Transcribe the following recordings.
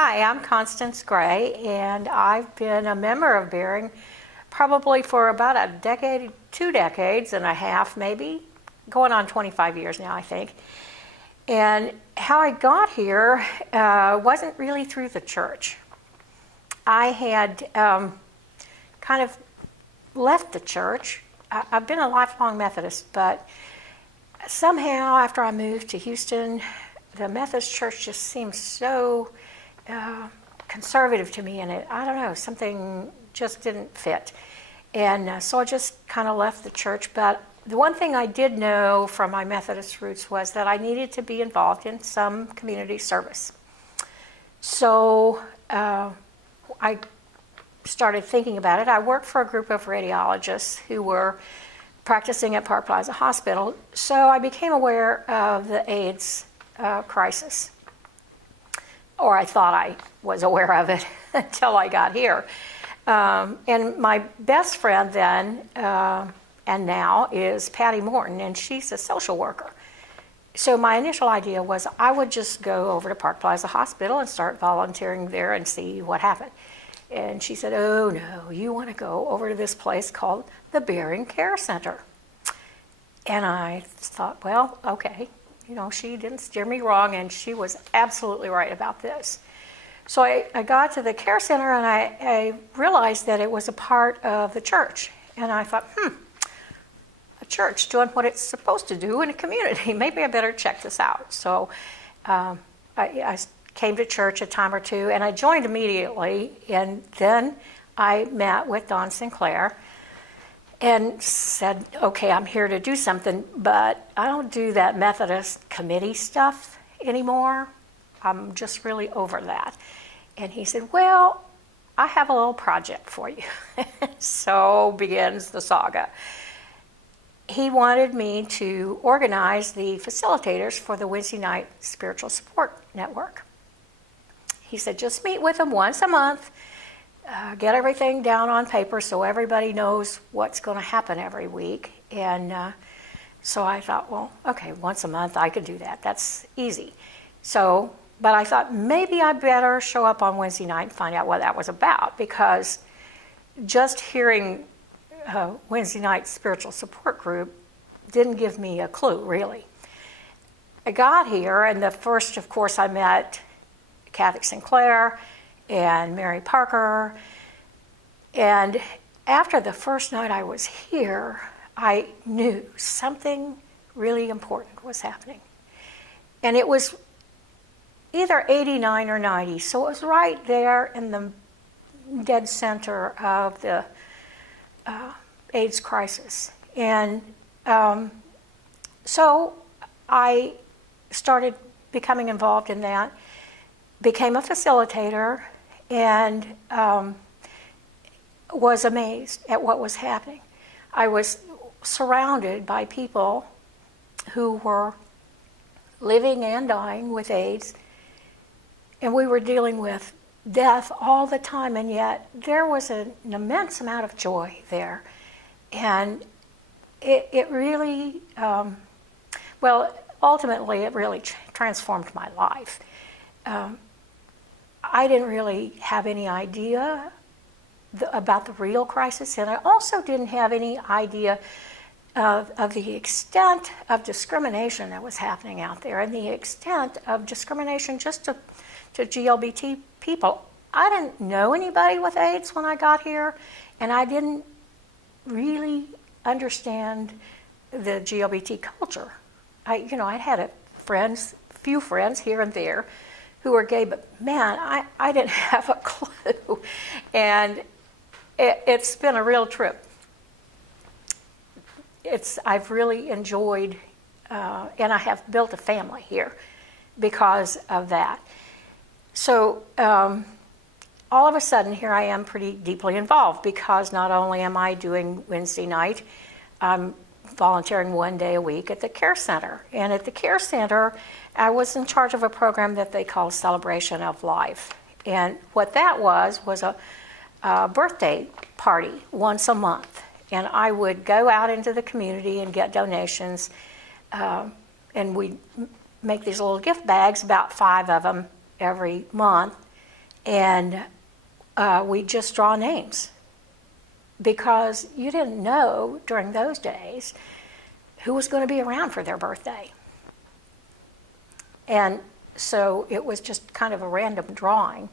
Hi, I'm Constance Gray, and I've been a member of Bearing probably for about a decade, 2 decades and a half maybe, going on 25 years now, I think. And how I got here wasn't really through the church. I had kind of left the church. I've been a lifelong Methodist, but somehow after I moved to Houston, the Methodist church just seemed so conservative to me, and I don't know, something just didn't fit. And so I just kind of left the church. But the one thing I did know from my Methodist roots was that I needed to be involved in some community service. So I started thinking about it. I worked for a group of radiologists who were practicing at Park Plaza Hospital, so I became aware of the AIDS crisis. Or I thought I was aware of it until I got here. And my best friend then and now is Patty Morton, and she's a social worker. So my initial idea was I would just go over to Park Plaza Hospital and start volunteering there and see what happened. And she said, "Oh no, you want to go over to this place called the Bearing Care Center." And I thought, well, okay. You know, she didn't steer me wrong, and she was absolutely right about this. So I got to the care center, and I realized that it was a part of the church. And I thought, a church doing what it's supposed to do in a community. Maybe I better check this out. So I came to church a time or two, and I joined immediately. And then I met with Don Sinclair and said, okay, I'm here to do something, but I don't do that Methodist committee stuff anymore. I'm just really over that. And he said, well, I have a little project for you. So begins the saga. He wanted me to organize the facilitators for the Wednesday night spiritual support network. He said, just meet with them once a month, get everything down on paper so everybody knows what's going to happen every week. And so I thought, well, okay, once a month I could do that. That's easy. So, but I thought maybe I better show up on Wednesday night and find out what that was about, because just hearing Wednesday night spiritual support group didn't give me a clue, really. I got here, and the first, of course, I met Kathy Sinclair and Mary Parker. And after the first night I was here, I knew something really important was happening. And it was either 89 or 90, so it was right there in the dead center of the AIDS crisis. And so I started becoming involved in that, became a facilitator, and was amazed at what was happening. I was surrounded by people who were living and dying with AIDS, and we were dealing with death all the time, and yet there was an immense amount of joy there. And it really, ultimately it really transformed my life. I didn't really have any idea about the real crisis, and I also didn't have any idea of the extent of discrimination that was happening out there, and the extent of discrimination just to GLBT people. I didn't know anybody with AIDS when I got here, and I didn't really understand the GLBT culture. I had few friends here and there who were gay, but man, I didn't have a clue. And it's been a real trip. I've really enjoyed, and I have built a family here because of that. So all of a sudden, here I am pretty deeply involved, because not only am I doing Wednesday night, I'm volunteering 1 day a week at the care center. And at the care center, I was in charge of a program that they call Celebration of Life. And what that was a birthday party once a month. And I would go out into the community and get donations, and we'd make these little gift bags, about 5 of them every month, And we just draw names, because you didn't know during those days who was going to be around for their birthday. And so it was just kind of a random drawing,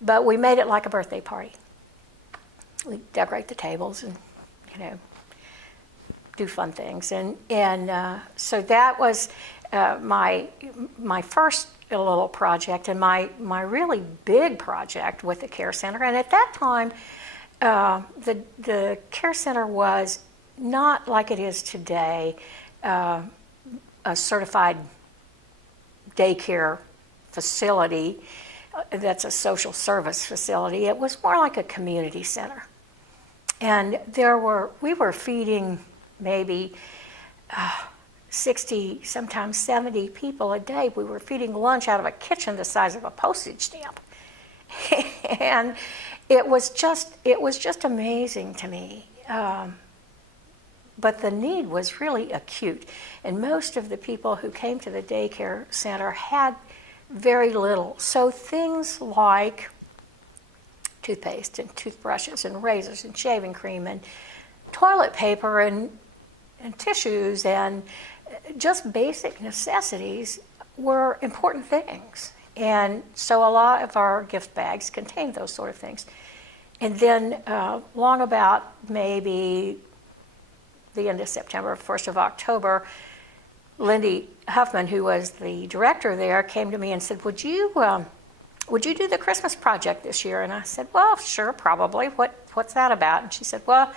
but we made it like a birthday party. We decorate the tables and, do fun things. And so that was my first little project, and my really big project with the care center. And at that time, the care center was not like it is today, a certified daycare facility that's a social service facility. It was more like a community center. And we were feeding maybe 60, sometimes 70 people a day. We were feeding lunch out of a kitchen the size of a postage stamp. And it was just amazing to me. But the need was really acute. And most of the people who came to the daycare center had very little. So things like toothpaste and toothbrushes and razors and shaving cream and toilet paper and tissues and just basic necessities were important things. And so a lot of our gift bags contained those sort of things. And then long about maybe the end of September, 1st of October, Lindy Huffman, who was the director there, came to me and said, would you do the Christmas project this year? And I said, well, sure, probably. What's that about? And she said, well,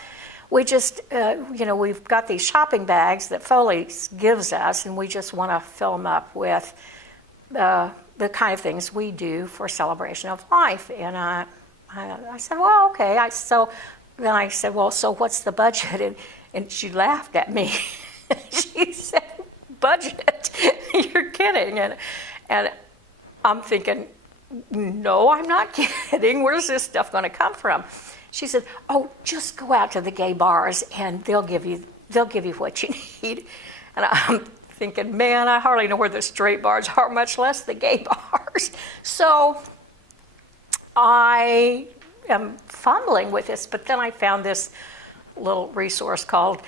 we just, we've got these shopping bags that Foley's gives us, and we just want to fill them up with the kind of things we do for celebration of life. And I said, well, okay. So then I said, well, so what's the budget? And she laughed at me. She said, budget? You're kidding. And I'm thinking, no, I'm not kidding. Where's this stuff going to come from? She said, oh, just go out to the gay bars and they'll give you what you need. And I'm thinking, man, I hardly know where the straight bars are, much less the gay bars. So I am fumbling with this, but then I found this little resource called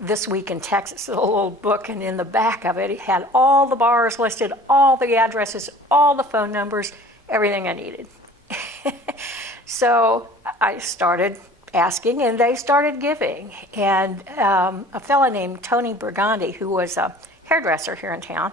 This Week in Texas, a little book, and in the back of it, it had all the bars listed, all the addresses, all the phone numbers, everything I needed. So I started asking, and they started giving. And a fellow named Tony Burgundy, who was a hairdresser here in town,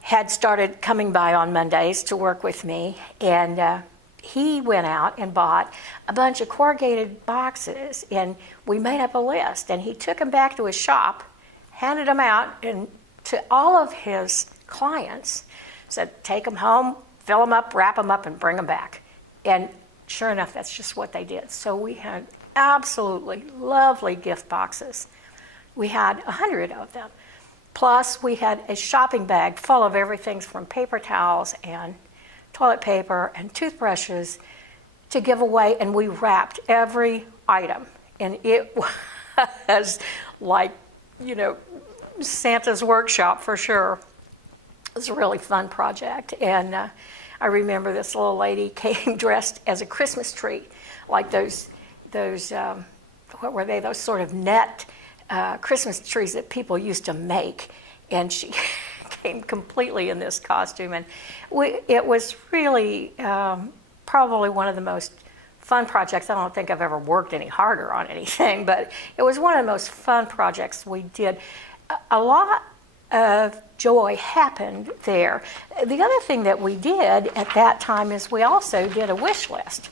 had started coming by on Mondays to work with me, and he went out and bought a bunch of corrugated boxes, and we made up a list, and he took them back to his shop, handed them out and to all of his clients, said, take them home, fill them up, wrap them up, and bring them back. And sure enough, that's just what they did. So we had absolutely lovely gift boxes. We had 100 of them. Plus, we had a shopping bag full of everything from paper towels and toilet paper and toothbrushes to give away, and we wrapped every item. And it was like, Santa's workshop for sure. It was a really fun project. And I remember this little lady came dressed as a Christmas tree, like those what were they, those sort of net Christmas trees that people used to make. And she came completely in this costume. And it was really probably one of the most fun projects. I don't think I've ever worked any harder on anything, but it was one of the most fun projects we did. A lot of joy happened there. The other thing that we did at that time is we also did a wish list.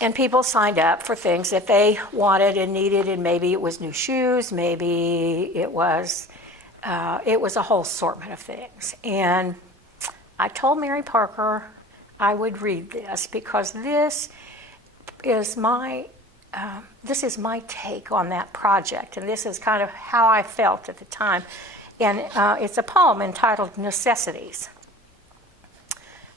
And people signed up for things that they wanted and needed, and maybe it was new shoes, maybe it was a whole assortment of things. And I told Mary Parker I would read this because this is my take on that project, and this is kind of how I felt at the time. And it's a poem entitled Necessities.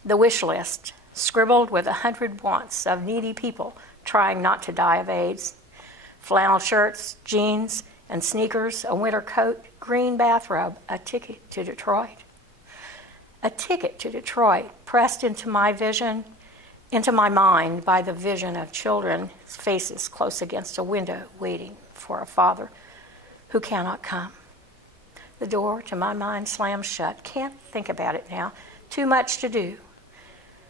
The wish list, scribbled with 100 wants of needy people trying not to die of AIDS. Flannel shirts, jeans, and sneakers, a winter coat, green bathrobe, a ticket to Detroit. A ticket to Detroit pressed into my vision, into my mind by the vision of children's faces close against a window waiting for a father who cannot come. The door to my mind slams shut. Can't think about it now. Too much to do.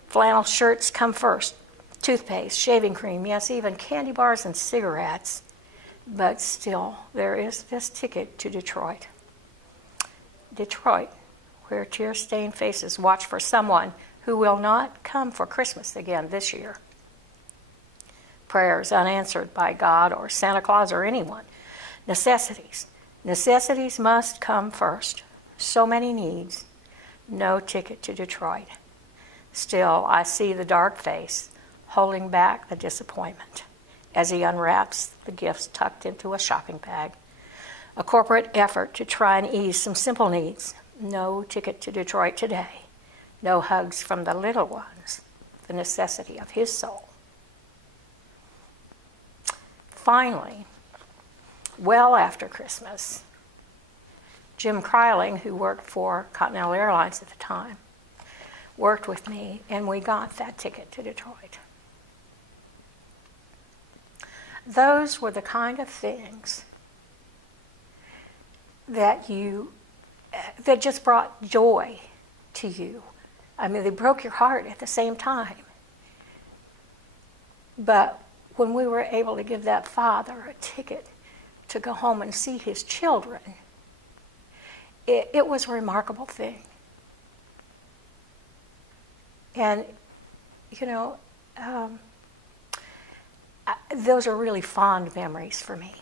Flannel shirts come first. Toothpaste, shaving cream, yes, even candy bars and cigarettes. But still, there is this ticket to Detroit. Detroit, where tear-stained faces watch for someone who will not come for Christmas again this year. Prayers unanswered by God or Santa Claus or anyone. Necessities. Necessities must come first. So many needs. No ticket to Detroit. Still, I see the dark face holding back the disappointment as he unwraps the gifts tucked into a shopping bag. A corporate effort to try and ease some simple needs. No ticket to Detroit today. No hugs from the little ones. The necessity of his soul. Finally, well after Christmas, Jim Kryling, who worked for Continental Airlines at the time, worked with me, and we got that ticket to Detroit. Those were the kind of things that just brought joy to you. I mean, they broke your heart at the same time. But when we were able to give that father a ticket to go home and see his children, it was a remarkable thing. And, those are really fond memories for me.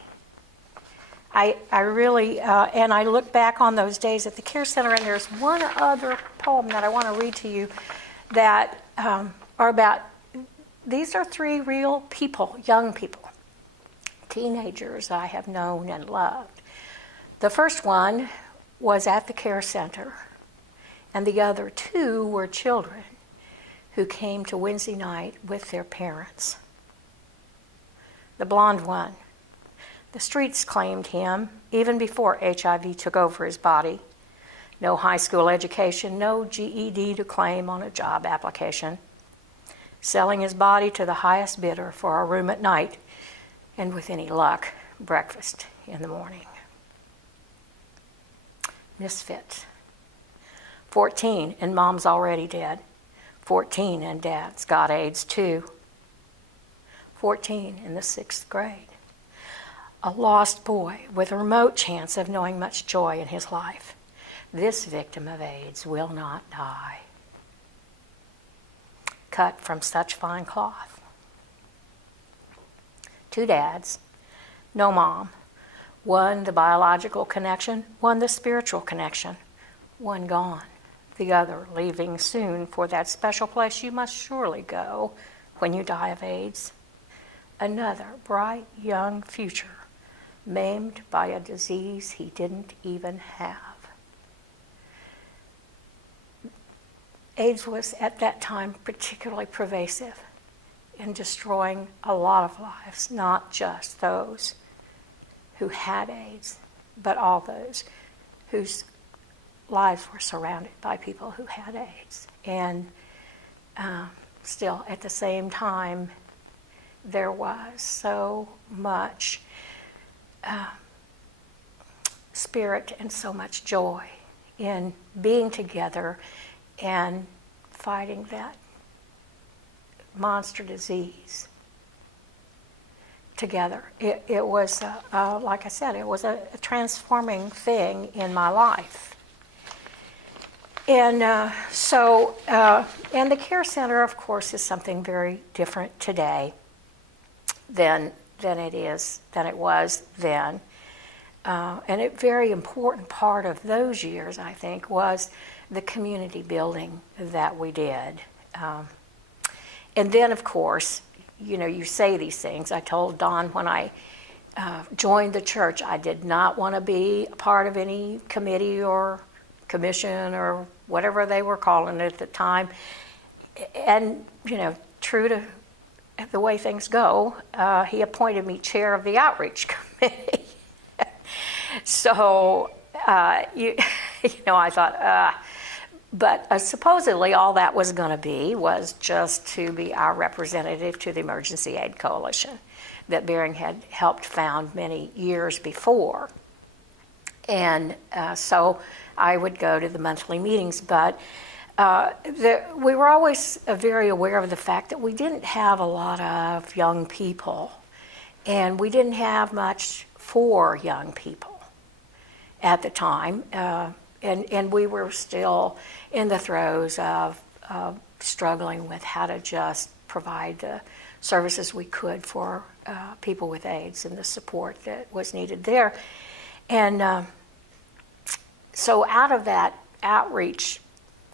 I really, and I look back on those days at the Care Center, and there's one other poem that I want to read to you that are about, these are three real people, young people, teenagers I have known and loved. The first one was at the Care Center, and the other two were children who came to Wednesday night with their parents. The blonde one, the streets claimed him even before HIV took over his body. No high school education, no GED to claim on a job application. Selling his body to the highest bidder for a room at night, and with any luck, breakfast in the morning. Misfits. 14 and mom's already dead. 14 and dad's got AIDS too. 14 in the 6th grade. A lost boy with a remote chance of knowing much joy in his life. This victim of AIDS will not die. Cut from such fine cloth. 2 dads, no mom. One the biological connection, one the spiritual connection. One gone, the other leaving soon for that special place you must surely go when you die of AIDS. Another bright young future, maimed by a disease he didn't even have. AIDS was at that time particularly pervasive in destroying a lot of lives, not just those who had AIDS, but all those whose lives were surrounded by people who had AIDS. And still, at the same time, there was so much spirit and so much joy in being together and fighting that monster disease together. It was, like I said, it was a transforming thing in my life. And and the Care Center, of course, is something very different today than it was then. And a very important part of those years, I think, was the community building that we did. And then, of course, you say these things. I told Don when I joined the church, I did not want to be a part of any committee or commission or whatever they were calling it at the time. And, true to the way things go, he appointed me chair of the outreach committee. So, I thought, But supposedly all that was going to be was just to be our representative to the Emergency Aid Coalition that Bering had helped found many years before. And so I would go to the monthly meetings, but we were always very aware of the fact that we didn't have a lot of young people, and we didn't have much for young people at the time. And we were still in the throes of struggling with how to just provide the services we could for people with AIDS and the support that was needed there. And so out of that outreach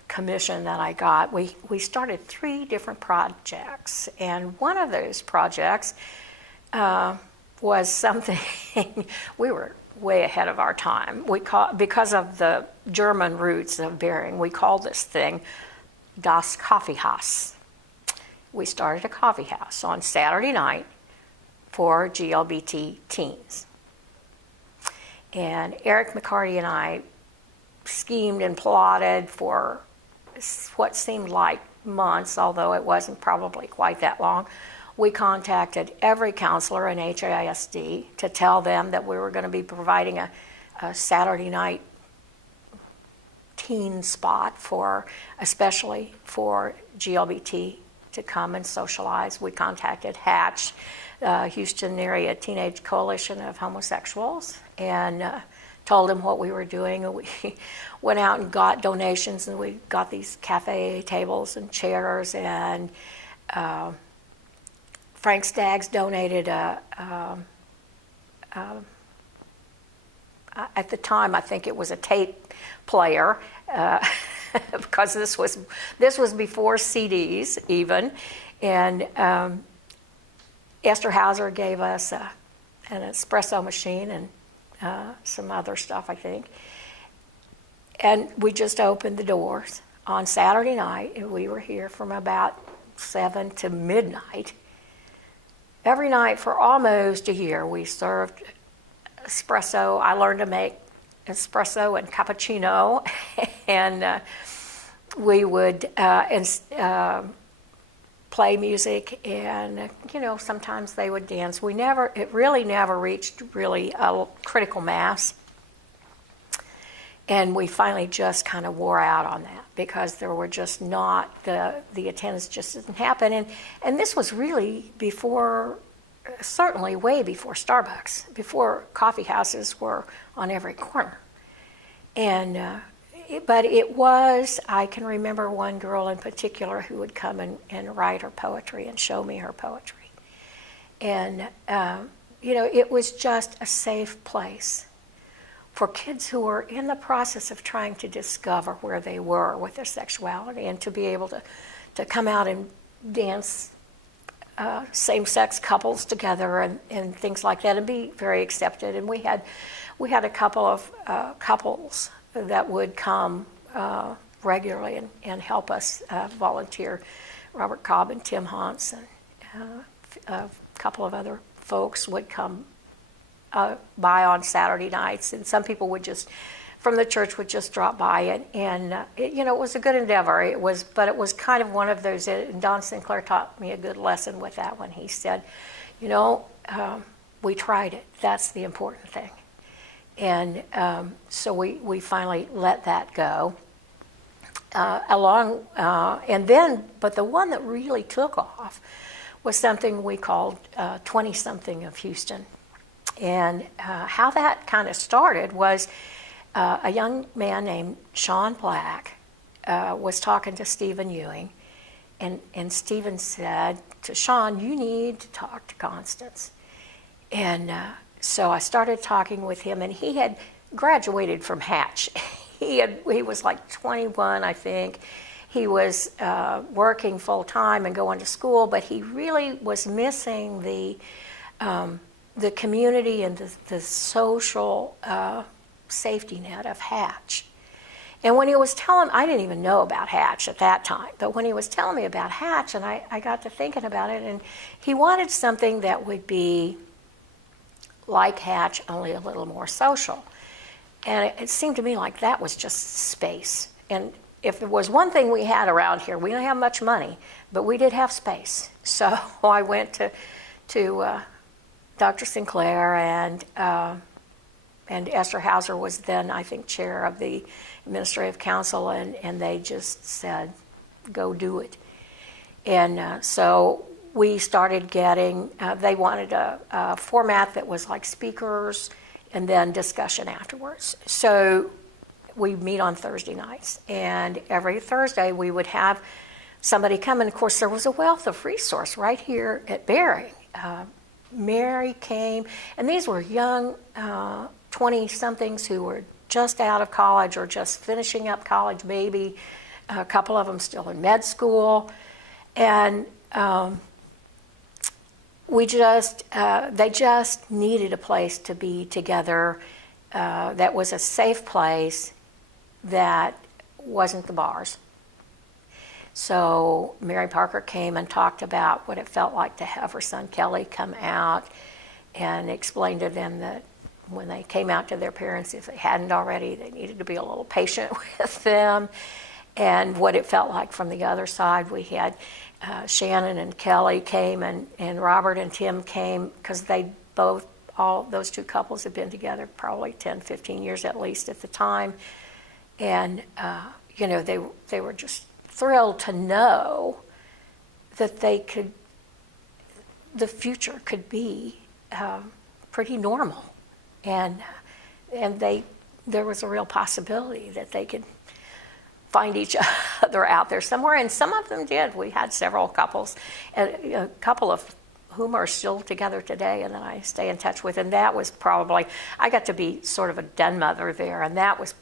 commission that I got, we started 3 different projects. And one of those projects was something we were way ahead of our time. Because of the German roots of Bering, we called this thing Das Kaffeehaus. We started a coffee house on Saturday night for GLBT teens. And Eric McCarty and I schemed and plotted for what seemed like months, although it wasn't probably quite that long. We contacted every counselor in HISD to tell them that we were going to be providing a Saturday night teen spot especially for GLBT to come and socialize. We contacted Hatch, Houston Area Teenage Coalition of Homosexuals, and told them what we were doing. And we went out and got donations, and we got these cafe tables and chairs, and Frank Staggs donated at the time, I think it was a tape player, because this was before CDs even, and Esther Hauser gave us an espresso machine and some other stuff, I think. And we just opened the doors on Saturday night, and we were here from about 7 to midnight. Every night for almost a year, we served espresso. I learned to make espresso and cappuccino, and we would play music, and sometimes they would dance. It really never reached really a critical mass, and we finally just kind of wore out on that because there were just not the attendance just didn't happen, and this was really before, certainly way before Starbucks, before coffee houses were on every corner, and. But it was, I can remember one girl in particular who would come and write her poetry and show me her poetry. And, it was just a safe place for kids who were in the process of trying to discover where they were with their sexuality, and to be able to come out and dance same-sex couples together and things like that, and be very accepted. And we had a couple of couples that would come regularly and help us volunteer. Robert Cobb and Tim Hans and a couple of other folks would come by on Saturday nights, and some people would just, from the church, would just drop by, and it was a good endeavor. But it was kind of one of those, and Don Sinclair taught me a good lesson with that when he said, we tried it. That's the important thing. And so we finally let that go. But the one that really took off was something we called 20-something of Houston. And how that kind of started was a young man named Sean Black was talking to Stephen Ewing, and Stephen said to Sean, "You need to talk to Constance." And so I started talking with him, and he had graduated from Hatch. He was like 21, I think. He was working full time and going to school, but he really was missing the community and the social safety net of Hatch. And when he was telling, I didn't even know about Hatch at that time, but when he was telling me about Hatch, and I got to thinking about it, and he wanted something that would be like Hatch, only a little more social. And it seemed to me like that was just space. And if there was one thing we had around here, we don't have much money, but we did have space. So I went to Dr. Sinclair, and Esther Hauser was then, I think, chair of the administrative council, and they just said, go do it. And so we started getting, they wanted a format that was like speakers and then discussion afterwards. So we meet on Thursday nights, and every Thursday we would have somebody come, and of course there was a wealth of resource right here at Bering. Mary came, and these were young 20-somethings who were just out of college or just finishing up college, maybe a couple of them still in med school, and they just needed a place to be together that was a safe place that wasn't the bars. So Mary Parker came and talked about what it felt like to have her son Kelly come out and explain to them that when they came out to their parents, if they hadn't already, they needed to be a little patient with them, and what it felt like from the other side. We had Shannon and Kelly came, and Robert and Tim came, because all those two couples had been together probably 10, 15 years at least at the time. And, they were just thrilled to know that the future could be pretty normal. And there was a real possibility that they could find each other out there somewhere, and some of them did. We had several couples, and a couple of whom are still together today, and that I stay in touch with. And that was probably, I got to be sort of a den mother there, and that was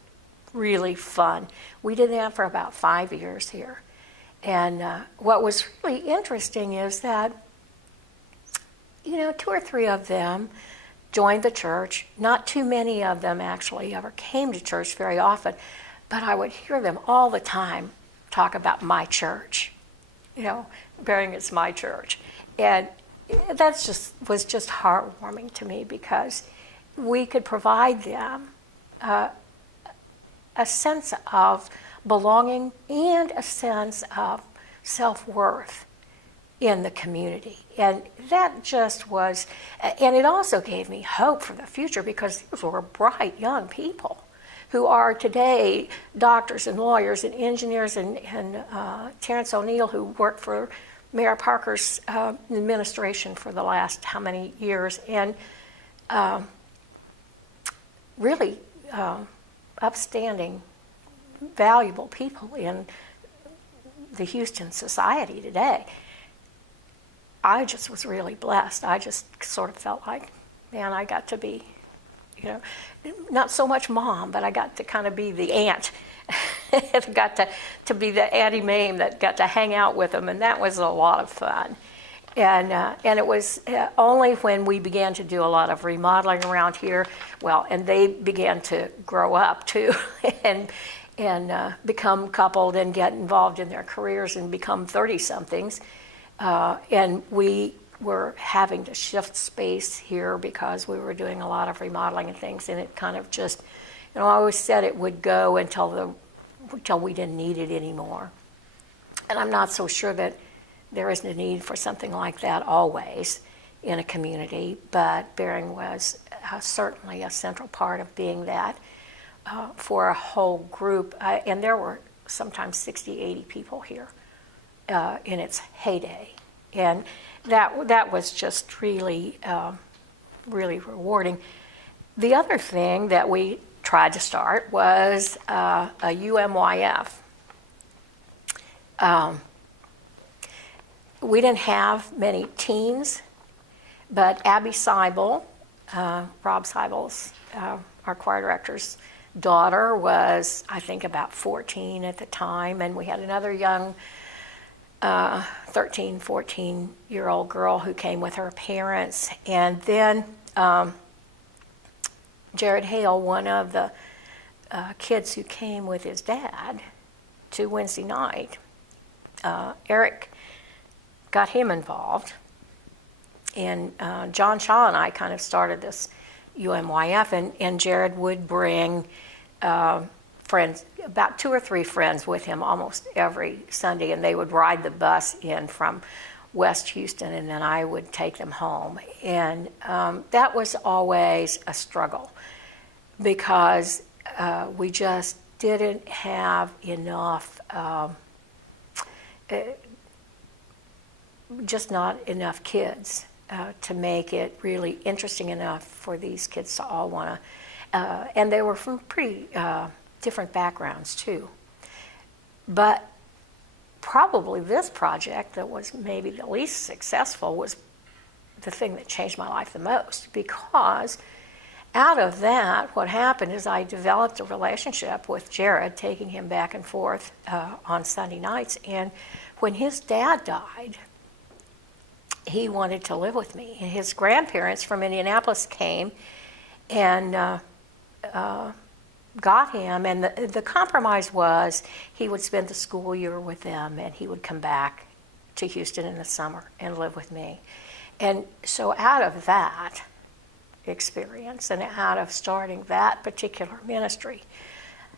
really fun. We did that for about 5 years here. And what was really interesting is that, 2 or 3 of them joined the church. Not too many of them actually ever came to church very often, but I would hear them all the time talk about my church. Bering is my church. And that was just heartwarming to me, because we could provide them a sense of belonging and a sense of self-worth in the community. And that just was, and it also gave me hope for the future, because these were bright young people who are today doctors and lawyers and engineers, and Terrence O'Neill, who worked for Mayor Parker's administration for the last how many years, and really upstanding, valuable people in the Houston society today. I just was really blessed. I just sort of felt like, man, I got to be, not so much mom, but I got to kind of be the aunt. I got to be the Auntie Mame that got to hang out with them, and that was a lot of fun. And it was only when we began to do a lot of remodeling around here, and they began to grow up too, and become coupled and get involved in their careers and become 30-somethings. And we were having to shift space here because we were doing a lot of remodeling and things, and it kind of just, I always said it would go until we didn't need it anymore. And I'm not so sure that there isn't a need for something like that always in a community, but Bering was certainly a central part of being that for a whole group. And there were sometimes 60, 80 people here in its heyday. And that was just really, really rewarding. The other thing that we tried to start was a UMYF. We didn't have many teens, but Abby Seibel, Rob Seibel's, our choir director's daughter, was, I think, about 14 at the time, and we had another young 13, 14-year-old girl who came with her parents. And then Jared Hale, one of the kids who came with his dad to Wednesday night, Eric got him involved. And John Shaw and I kind of started this UMYF, and Jared would bring from friends, about 2 or 3 friends with him almost every Sunday, and they would ride the bus in from West Houston, and then I would take them home. And that was always a struggle because we just didn't have enough, just not enough kids to make it really interesting enough for these kids to all want to, and they were from pretty different backgrounds too. But probably this project that was maybe the least successful was the thing that changed my life the most, because out of that, what happened is I developed a relationship with Jared, taking him back and forth on Sunday nights. And when his dad died, he wanted to live with me. And his grandparents from Indianapolis came and got him. And the compromise was he would spend the school year with them, and he would come back to Houston in the summer and live with me. And so out of that experience and out of starting that particular ministry,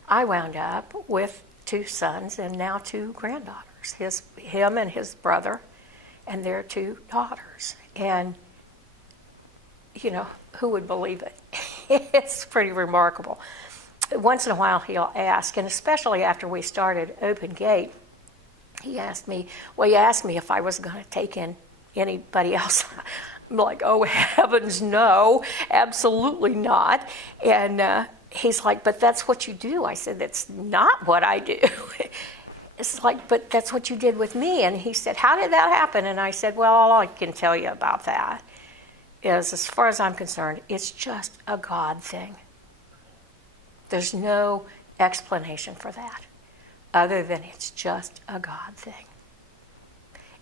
I wound up with 2 sons and now 2 granddaughters, him and his brother and their 2 daughters. And, you know, who would believe it? It's pretty remarkable. Once in a while he'll ask, and especially after we started Open Gate, he asked me, well, he asked me if I was going to take in anybody else. I'm like, oh, heavens, no, absolutely not. And he's like, but that's what you do. I said, that's not what I do. It's like, but that's what you did with me. And he said, how did that happen? And I said, well, all I can tell you about that is, as far as I'm concerned, it's just a God thing. There's no explanation for that other than it's just a God thing.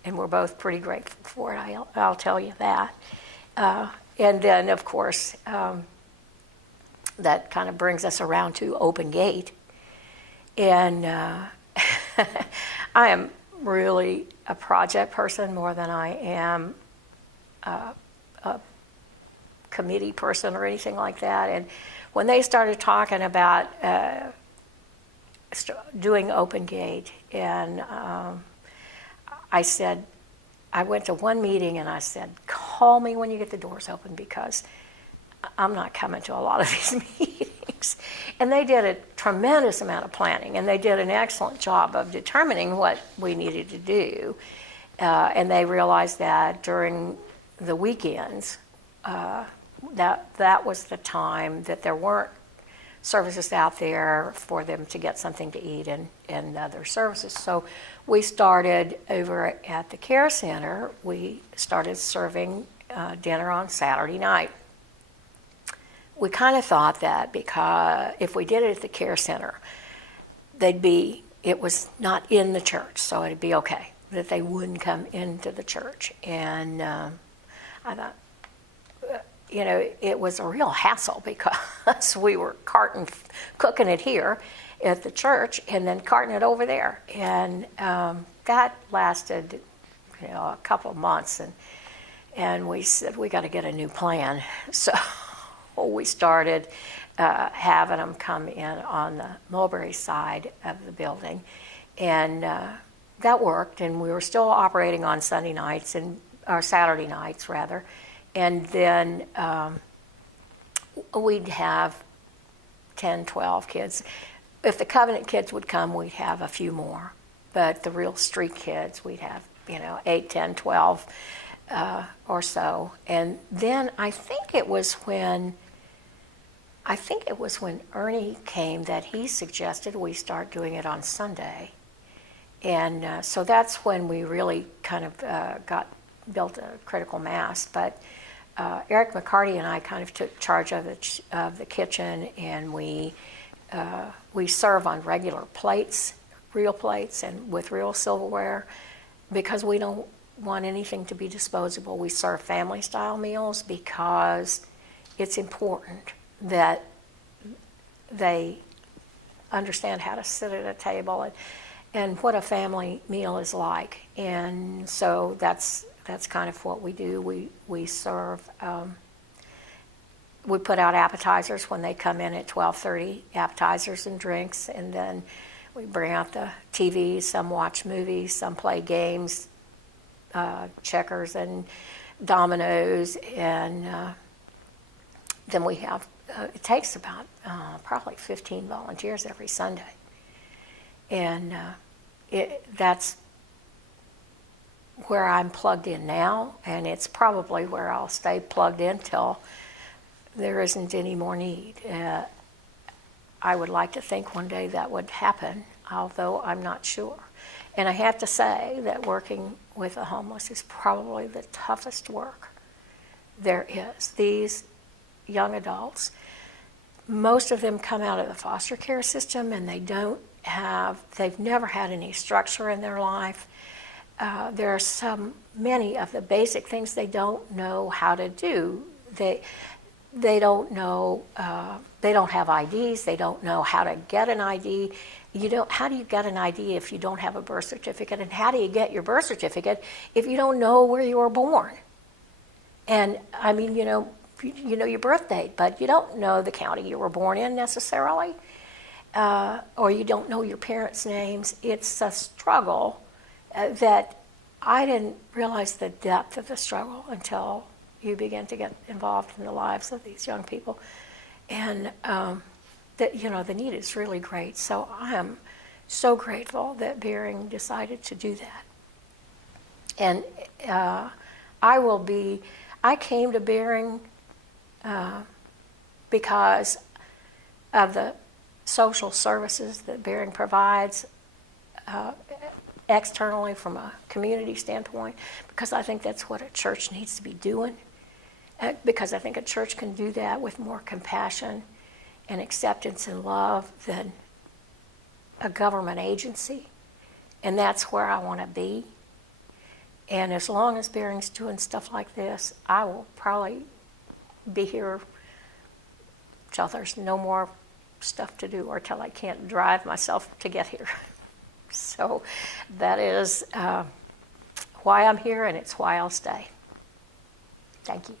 And we're both pretty grateful for it, I'll tell you that. And then, of course, that kind of brings us around to Open Gate. And I am really a project person more than I am a committee person or anything like that. And when they started talking about doing Open Gate, and I said, I went to one meeting and I said, call me when you get the doors open, because I'm not coming to a lot of these meetings. And they did a tremendous amount of planning, and they did an excellent job of determining what we needed to do. And they realized that during the weekends, that was the time that there weren't services out there for them to get something to eat and other services. So we started over at the care center, we started serving dinner on Saturday night. We kind of thought that because if we did it at the care center, it was not in the church, so it'd be okay, that they wouldn't come into the church. And I thought, you know, it was a real hassle because we were cooking it here at the church and then carting it over there. And that lasted, you know, a couple of months. And we said, we got to get a new plan. So we started having them come in on the Mulberry side of the building. And that worked, and we were still operating on Sunday nights, or Saturday nights rather. And then we'd have 10, 12 kids. If the Covenant kids would come, we'd have a few more. But the real street kids, we'd have, you know, 8, 10, 12 or so. And then I think it was when Ernie came that he suggested we start doing it on Sunday. And so that's when we really kind of built a critical mass. But Eric McCarty and I kind of took charge of the kitchen, and we serve on regular plates, real plates, and with real silverware, because we don't want anything to be disposable. We serve family-style meals because it's important that they understand how to sit at a table and what a family meal is like. And so that's kind of what we do. We serve we put out appetizers when they come in at 12:30, appetizers and drinks, and then we bring out the TVs. Some watch movies, some play games, checkers and dominoes, and then we have, it takes about probably 15 volunteers every Sunday. And that's where I'm plugged in now, and it's probably where I'll stay plugged in till there isn't any more need. I would like to think one day that would happen, although I'm not sure. And I have to say that working with the homeless is probably the toughest work there is. These young adults, most of them come out of the foster care system, and they've never had any structure in their life. There are many of the basic things they don't know how to do. They don't know, they don't have IDs, they don't know how to get an ID. How do you get an ID if you don't have a birth certificate? And how do you get your birth certificate if you don't know where you were born? And I mean, you know your birth date, but you don't know the county you were born in necessarily, or you don't know your parents' names. It's a struggle that I didn't realize the depth of the struggle until you begin to get involved in the lives of these young people. And the need is really great. So I am so grateful that Bering decided to do that. And I came to Bering because of the social services that Bering provides externally from a community standpoint, because I think that's what a church needs to be doing, because I think a church can do that with more compassion and acceptance and love than a government agency, and that's where I want to be. And as long as Bering's doing stuff like this, I will probably be here till there's no more stuff to do, or till I can't drive myself to get here. So that is why I'm here, and it's why I'll stay. Thank you.